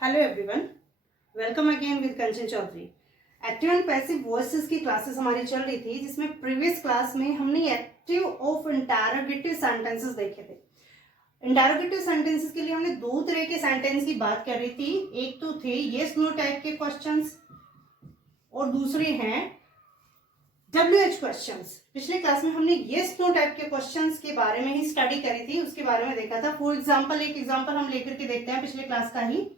Hello everyone, welcome again with Kanchan Chaudhary. Active and passive voices की classes हमारी चल रही थी, जिसमें प्रीवियस क्लास में हमने एक्टिव ऑफ इंटरोगेटिव सेंटेंसेस देखे थे। इंटरोगेटिव सेंटेंसेस के लिए हमने दो तरह के सेंटेंस की बात कर रही थी। एक तो थे येस नो टाइप के क्वेश्चंस और दूसरे हैं WH क्वेश्चंस। पिछले क्लास में हमने येस नो टाइप के क्वेश्चंस के बारे में ही स्टडी करी थी, उसके बारे में देखा था। फॉर एग्जाम्पल, एक एग्जाम्पल हम लेकर के देखते हैं पिछले क्लास का ही।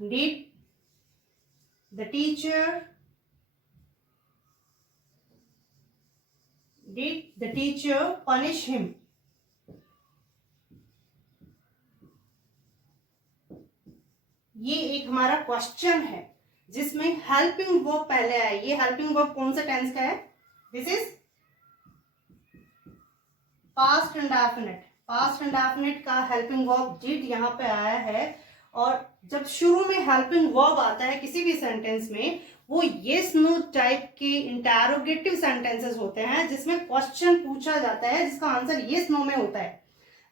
Did the teacher punish him? ये एक हमारा क्वेश्चन है जिसमें हेल्पिंग वर्ब पहले आया। ये हेल्पिंग वर्ब कौन सा टेंस का है? This is past indefinite. Past indefinite का हेल्पिंग वर्ब डिड यहाँ पे आया है। और जब शुरू में हेल्पिंग वर्ब आता है किसी भी सेंटेंस में, वो येस नो टाइप के इंटरोगेटिव सेंटेंसेस होते हैं जिसमें क्वेश्चन पूछा जाता है जिसका आंसर येस नो में होता है।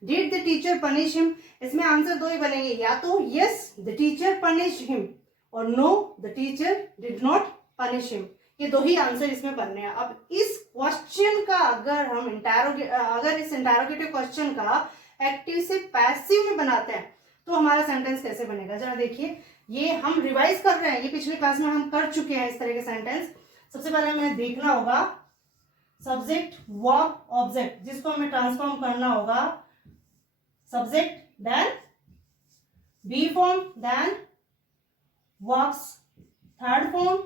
Did the teacher punish him, इसमें आंसर दो ही बनेंगे, या तो yes the teacher punish him और no the teacher did not punish him. ये दो ही आंसर इसमें बनने हैं। अब इस क्वेश्चन का अगर इस इंटरोगेटिव क्वेश्चन का एक्टिव से पैसिव में बनाते हैं तो हमारा सेंटेंस कैसे बनेगा, जरा देखिए। ये हम रिवाइज कर रहे हैं, ये पिछले क्लास में हम कर चुके हैं इस तरह के सेंटेंस। सबसे पहले हमें देखना होगा सब्जेक्ट वर्ब ऑब्जेक्ट, जिसको हमें ट्रांसफॉर्म करना होगा subject, then be form, then verb's third form,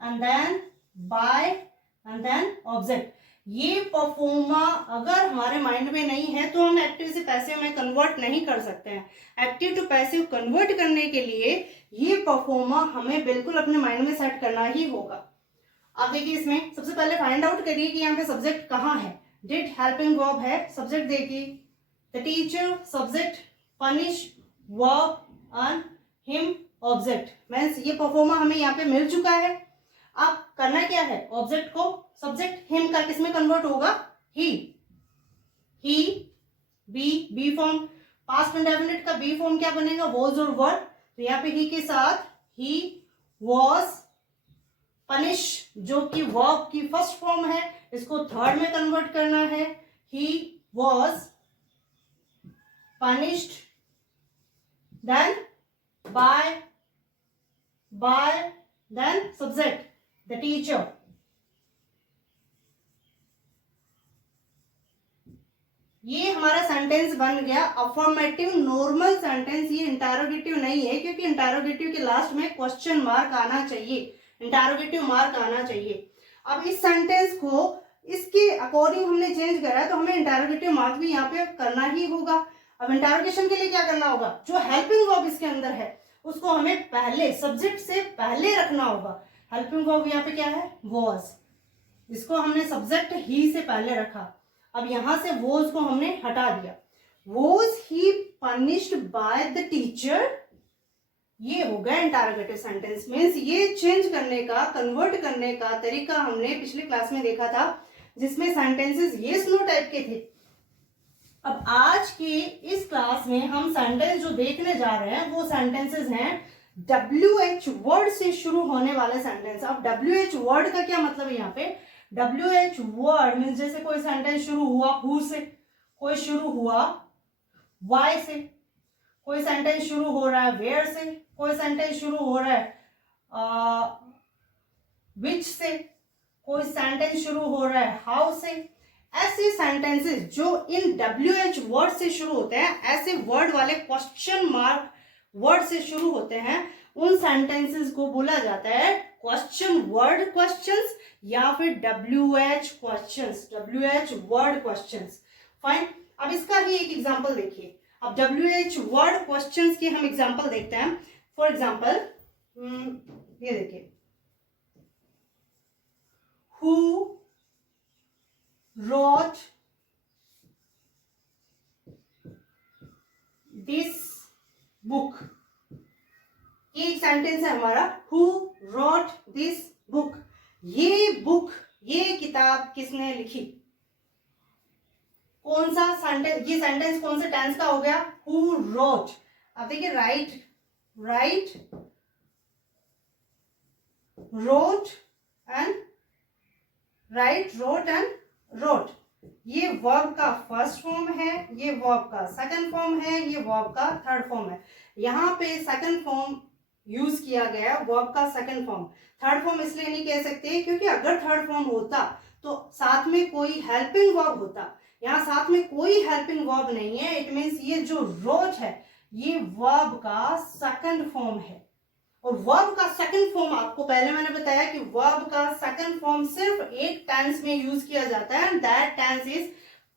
and then by, and then object. ये परफॉर्मा अगर हमारे माइंड में नहीं है तो हम एक्टिव से पैसिव में कन्वर्ट नहीं कर सकते हैं। एक्टिव टू पैसिव कन्वर्ट करने के लिए ये परफॉर्मा हमें बिल्कुल अपने माइंड में सेट करना ही होगा। अब देखिए, इसमें सबसे पहले फाइंड आउट करिए कि यहाँ पे सब्जेक्ट कहाँ है। डिड हेल्पिंग वर्ब है, सब्जेक्ट देखिए the teacher, subject punish verb and him object. Means ये परफॉर्मा हमें यहाँ पे मिल चुका है। अब करना क्या है, ऑब्जेक्ट को सब्जेक्ट हिम का किसमें कन्वर्ट होगा, ही बी फॉर्म। पास्ट इंडेफिनिट का बी फॉर्म क्या बनेगा, वॉज और वर। तो यहाँ पे ही के साथ ही वॉज पनिश, जो कि वर्ब की फर्स्ट फॉर्म है, इसको थर्ड में कन्वर्ट करना है। He was punished, then by then subject the teacher. ये हमारा सेंटेंस बन गया अफर्मेटिव नॉर्मल सेंटेंस। ये इंटरोगेटिव नहीं है, क्योंकि इंटरोगेटिव के लास्ट में क्वेश्चन मार्क आना चाहिए, इंटरोगेटिव मार्क आना चाहिए। अब इस सेंटेंस को इसके अकॉर्डिंग हमने चेंज करा, तो हमें इंटरोगेटिव मार्क भी यहाँ पे करना ही होगा। अब इंटरोगेशन के लिए क्या करना होगा, जो हेल्पिंग वर्ब इसके अंदर है उसको हमें पहले सब्जेक्ट से पहले रखना होगा। हेल्पिंग वर्ब यहाँ पे क्या है, वॉज, इसको हमने सब्जेक्ट ही से पहले रखा। अब यहां से वॉज को हमने हटा दिया। Was he punished by the teacher, ये हो गया इंटरोगेटिव सेंटेंस। मीन्स ये चेंज करने का, कन्वर्ट करने का तरीका हमने पिछले क्लास में देखा था, जिसमें सेंटेंसेस येस नो टाइप के थे। अब आज की इस क्लास में हम सेंटेंस जो देखने जा रहे हैं वो सेंटेंसेस हैं WH वर्ड से शुरू होने वाले सेंटेंस। अब WH वर्ड का क्या मतलब है, यहाँ पे WH वर्ड मीन्स जैसे कोई सेंटेंस शुरू हुआ हु से, कोई शुरू हुआ वाई से, कोई सेंटेंस शुरू हो रहा है वेयर से, कोई सेंटेंस शुरू हो रहा है विच से, कोई सेंटेंस शुरू हो रहा है हाउ से। ऐसे सेंटेंसेस जो इन WH वर्ड से शुरू होते हैं, ऐसे वर्ड वाले क्वेश्चन मार्क वर्ड से शुरू होते हैं, उन सेंटेंसेस को बोला जाता है क्वेश्चन वर्ड क्वेश्चंस या फिर WH questions, WH word questions. Fine. अब इसका ही एक एग्जांपल देखिए। अब WH वर्ड क्वेश्चंस के हम एग्जांपल देखते हैं। फॉर एग्जांपल ये देखिए, हु wrote this book, ये एक सेंटेंस है हमारा, हु wrote this book। ये बुक, ये किताब किसने लिखी, कौन सा सेंटेंस, ये सेंटेंस कौन से टेंस का हो गया, हु रोट। अब देखिए write, write, wrote and write, wrote and wrote, ये वर्ब का फर्स्ट फॉर्म है, ये वर्ब का सेकंड फॉर्म है, ये वर्ब का थर्ड फॉर्म है। यहाँ पे सेकंड फॉर्म यूज किया गया, वर्ब का सेकंड फॉर्म। थर्ड फॉर्म इसलिए नहीं कह सकते क्योंकि अगर थर्ड फॉर्म होता तो साथ में कोई हेल्पिंग वर्ब होता, यहाँ साथ में कोई हेल्पिंग वर्ब नहीं है। इट मीन्स ये जो रोट है ये वर्ब का सेकंड फॉर्म है। और वर्ब का सेकंड फॉर्म आपको पहले मैंने बताया कि वर्ब का सेकंड फॉर्म सिर्फ एक टेंस में यूज किया जाता है, and that tense is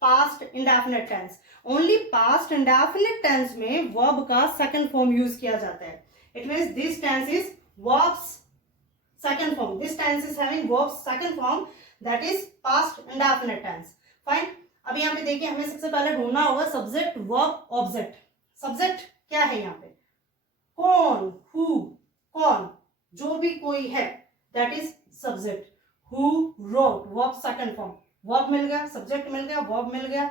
past indefinite tense. Only past indefinite tense में वर्ब का सेकंड फॉर्म यूज किया जाता है। It means this tense is verb's second form, this tense is having verb's second form, that is past indefinite tense. Fine. अब यहाँ पे देखिए हमें सबसे पहले ढूंढना होगा सब्जेक्ट, वर्ब, ऑब्जेक्ट। सब्जेक्ट क्या है यहाँ पे? कौन, हु, कौन, जो भी कोई है, that is subject. Who wrote, verb second form, verb मिल गया, सब्जेक्ट मिल गया, वर्ब मिल गया।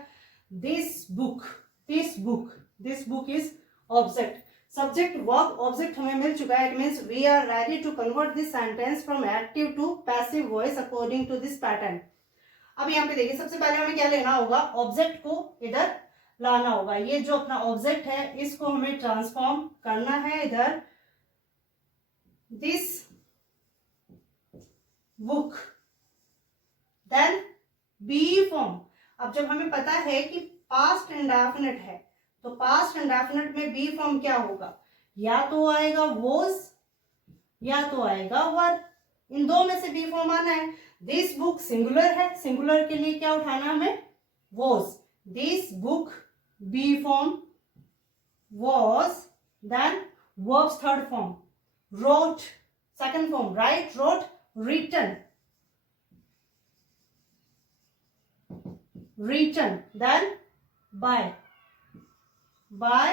This book, this book, this book is object. Subject, verb, object हमें मिल चुका है। It means we are ready to convert this sentence from active to passive voice according to this pattern. अब यहाँ पे देखिए सबसे पहले हमें क्या लेना होगा, ऑब्जेक्ट को इधर लाना होगा। ये जो अपना ऑब्जेक्ट है इसको हमें ट्रांसफॉर्म करना है इधर, this book, then be form. अब जब हमें पता है कि पास्ट इंडेफिनिट है तो पास्ट इंडेफिनिट में बी फॉर्म क्या होगा, या तो आएगा वॉज या तो आएगा वर, इन दो में से बी फॉर्म आना है। दिस बुक सिंगुलर है, सिंगुलर के लिए क्या उठाना हमें, was. This book be form was, then verb's third form, wrote second form, write, wrote, written, written, then by, by।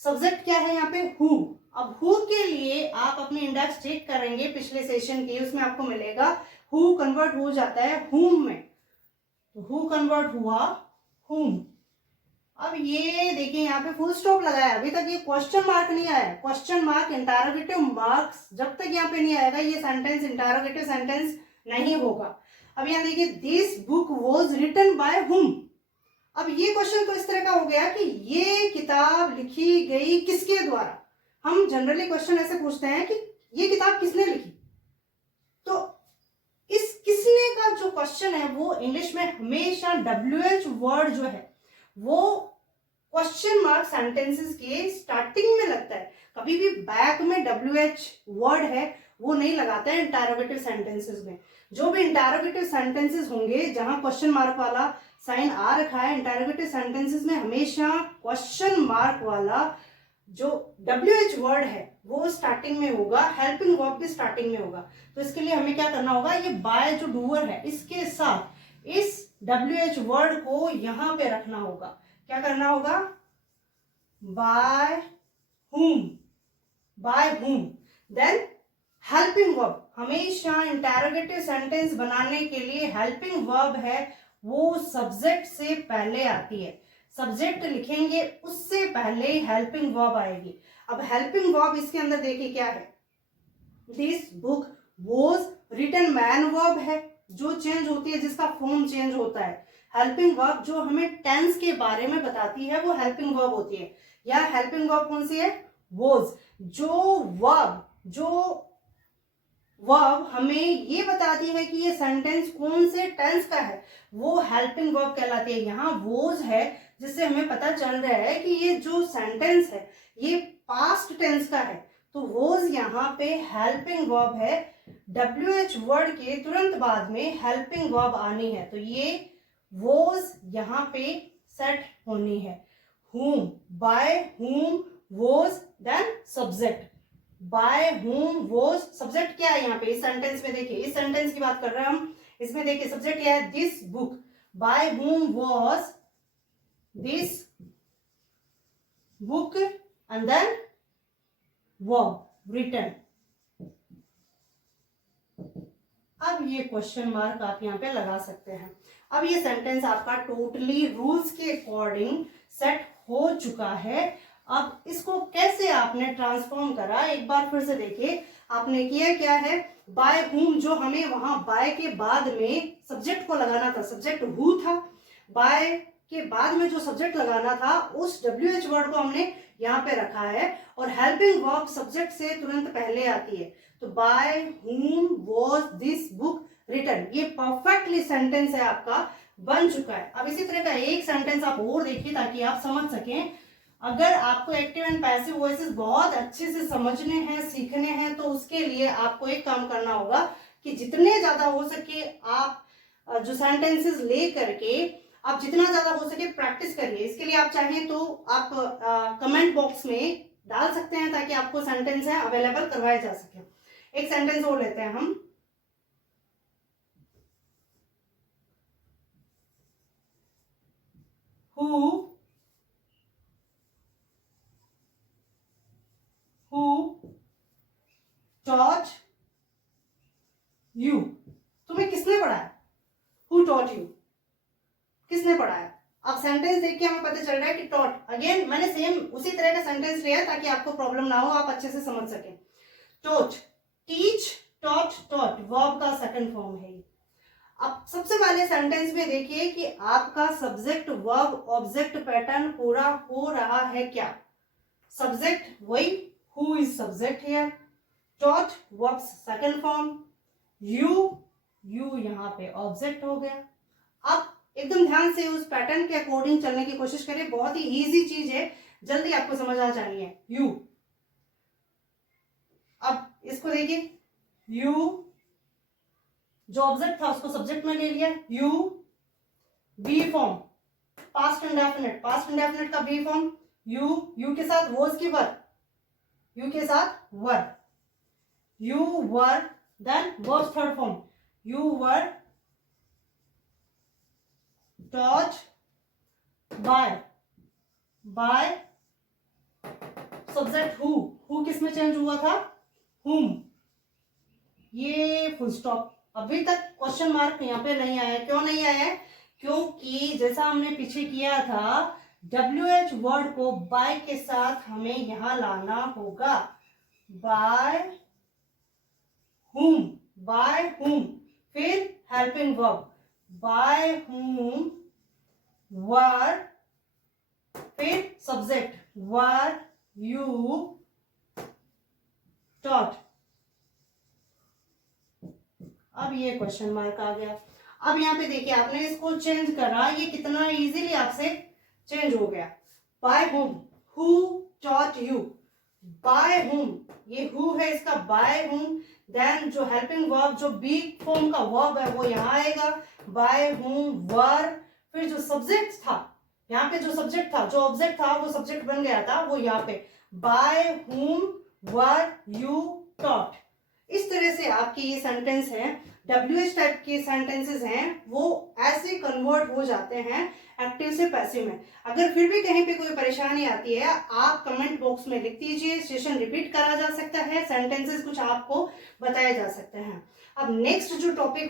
Subject क्या है यहाँ पे, who। अब who के लिए आप अपनी इंडेक्स चेक करेंगे पिछले सेशन की, उसमें आपको मिलेगा who कन्वर्ट हो जाता है whom में, तो who कन्वर्ट हुआ whom। अब ये देखिए यहाँ पे फुल स्टॉप लगाया, अभी तक ये क्वेश्चन मार्क नहीं आया। क्वेश्चन मार्क, इंटरोगेटिव मार्क्स जब तक यहाँ पे नहीं आएगा ये सेंटेंस इंटरोगेटिव सेंटेंस नहीं होगा। अब यहाँ देखिए this book was written by whom. अब ये क्वेश्चन तो इस तरह का हो गया कि ये किताब लिखी गई किसके द्वारा। हम जनरली क्वेश्चन ऐसे पूछते हैं कि ये किताब किसने लिखी, तो इस किसने का जो क्वेश्चन है वो इंग्लिश में हमेशा WH वर्ड जो है वो क्वेश्चन मार्क सेंटेंसेस के स्टार्टिंग में लगता है। कभी भी बैक में WH वर्ड है वो नहीं लगाता है इंटरोगेटिव सेंटेंसेस में। जो भी इंटरोगेटिव सेंटेंसेस होंगे जहां क्वेश्चन मार्क वाला साइन आ रखा है, इंटरोगेटिव सेंटेंसेस में हमेशा क्वेश्चन मार्क वाला जो WH वर्ड है वो स्टार्टिंग में होगा, हेल्पिंग वर्ब भी स्टार्टिंग में होगा। तो इसके लिए हमें क्या करना होगा, ये बाय जो डूअर है इसके साथ इस WH वर्ड को यहां पे रखना होगा। क्या करना होगा, bye whom, by whom. Then helping verb, हमेशा इंटरोगेटिव सेंटेंस बनाने के लिए हेल्पिंग वर्ब है वो सब्जेक्ट से पहले आती है। सब्जेक्ट लिखेंगे उससे पहले हेल्पिंग वर्ब आएगी। अब हेल्पिंग वर्ब इसके अंदर देखिए क्या है, this book was written, main verb है जो चेंज होती है, जिसका फॉर्म चेंज होता है। हेल्पिंग वर्ब जो हमें टेंस के बारे में बताती है वो हेल्पिंग वर्ब होती है। या हेल्पिंग वर्ब कौन सी है, वॉज। जो वर्ब हमें ये बताती है कि ये सेंटेंस कौन से टेंस का है वो हेल्पिंग वर्ब कहलाती है। यहाँ वॉज है जिससे हमें पता चल रहा है कि ये जो सेंटेंस है ये पास्ट टेंस का है, तो वॉज यहाँ पे हेल्पिंग वर्ब है। WH वर्ड के तुरंत बाद में हेल्पिंग वर्ब आनी है, तो ये वॉज यहाँ पे सेट होनी है। whom, by whom, was, then subject। by whom, was, subject क्या है यहाँ पे इस सेंटेंस में, देखिए इस सेंटेंस की बात कर रहे हैं हम। इसमें देखिए सब्जेक्ट क्या है, this book. by whom was this book and then verb written। अब ये क्वेश्चन मार्क आप यहाँ पे लगा सकते हैं। अब ये सेंटेंस आपका टोटली रूल्स के अकॉर्डिंग सेट हो चुका है। अब इसको कैसे आपने ट्रांसफॉर्म करा, एक बार फिर से देखिए। आपने किया क्या है, बाय हुम, जो हमें वहां बाय के बाद में सब्जेक्ट को लगाना था, सब्जेक्ट हु था, बाय के बाद में जो सब्जेक्ट लगाना था उस WH वर्ड को हमने यहाँ पे रखा है, और हेल्पिंग वर्ब सब्जेक्ट से तुरंत पहले आती है। तो by whom was this book written, ये परफेक्टली सेंटेंस है आपका, बन चुका है। अब इसी तरह का एक सेंटेंस आप और देखिए ताकि आप समझ सकें। अगर आपको एक्टिव एंड पैसिव वॉइसेस बहुत अच्छे से समझने हैं, सीखने हैं, तो उसके लिए आपको एक काम करना होगा कि जितने ज्यादा हो सके आप जो सेंटेंसेस ले करके आप जितना ज्यादा हो सके प्रैक्टिस करिए। इसके लिए आप चाहें तो आप कमेंट बॉक्स में डाल सकते हैं ताकि आपको सेंटेंस है अवेलेबल करवाए जा सके। एक सेंटेंस और लेते हैं हम। Who taught you, तुम्हें किसने पढ़ाया? Who taught you, किसने पढ़ाया? अब सेंटेंस देख के हमें पता चल रहा है कि टॉट, अगेन मैंने सेम उसी तरह का सेंटेंस लिया ताकि आपको प्रॉब्लम ना हो, आप अच्छे से समझ सकें। Taught, teach, taught, taught verb का सेकंड फॉर्म है। अब सबसे पहले सेंटेंस में देखिए कि आपका सब्जेक्ट वर्ब ऑब्जेक्ट पैटर्न पूरा हो रहा है क्या? सब्जेक्ट वही, who is subject here, taught verbs second form, you यहाँ पे ऑब्जेक्ट हो गया। अब एकदम ध्यान से उस पैटर्न के अकॉर्डिंग चलने की कोशिश करें, बहुत ही इजी चीज है, जल्दी आपको समझ आ जानी है। यू, अब इसको देखिए, यू जो ऑब्जेक्ट था उसको सब्जेक्ट में ले लिया, you, be form, past indefinite, past indefinite का बी फॉर्म, यू के साथ वॉज की वर, यू के साथ were, you were, then verb third form, you were taught by, by subject who किस में चेंज हुआ था? हुम, ये फुल स्टॉप। अभी तक क्वेश्चन मार्क यहाँ पे नहीं आया, क्यों नहीं आया है? क्योंकि जैसा हमने पीछे किया था, WH वर्ड को बाय के साथ हमें यहां लाना होगा। बाय हुम, बाय हुम, फिर हेल्पिंग वर्ब, बाय हुम वर, फिर सब्जेक्ट वर यू टॉट। अब ये क्वेश्चन मार्क आ गया। अब यहाँ पे देखिए आपने इसको चेंज करा, ये कितना इजीली आपसे चेंज हो गया। By whom, who taught you, by whom, ये हु है इसका बाय हुम, देन जो हेल्पिंग वर्ब जो बी फॉर्म का वर्ब है वो यहाँ आएगा, बाय हुम वर, फिर जो सब्जेक्ट था यहाँ पे, जो सब्जेक्ट था, जो ऑब्जेक्ट था वो सब्जेक्ट बन गया था, वो यहाँ पे by whom were you taught. इस तरह से आपके ये सेंटेंस हैं, WH टाइप के सेंटेंसेस हैं, वो ऐसे कन्वर्ट हो जाते हैं एक्टिव से पैसिव में। अगर फिर भी कहीं पे कोई परेशानी आती है, आप कमेंट बॉक्स में लिख दीजिए, सेशन रिपीट करा जा सकता है, सेंटेंसेस कुछ आपको बताए जा सकते हैं। अब नेक्स्ट जो टॉपिक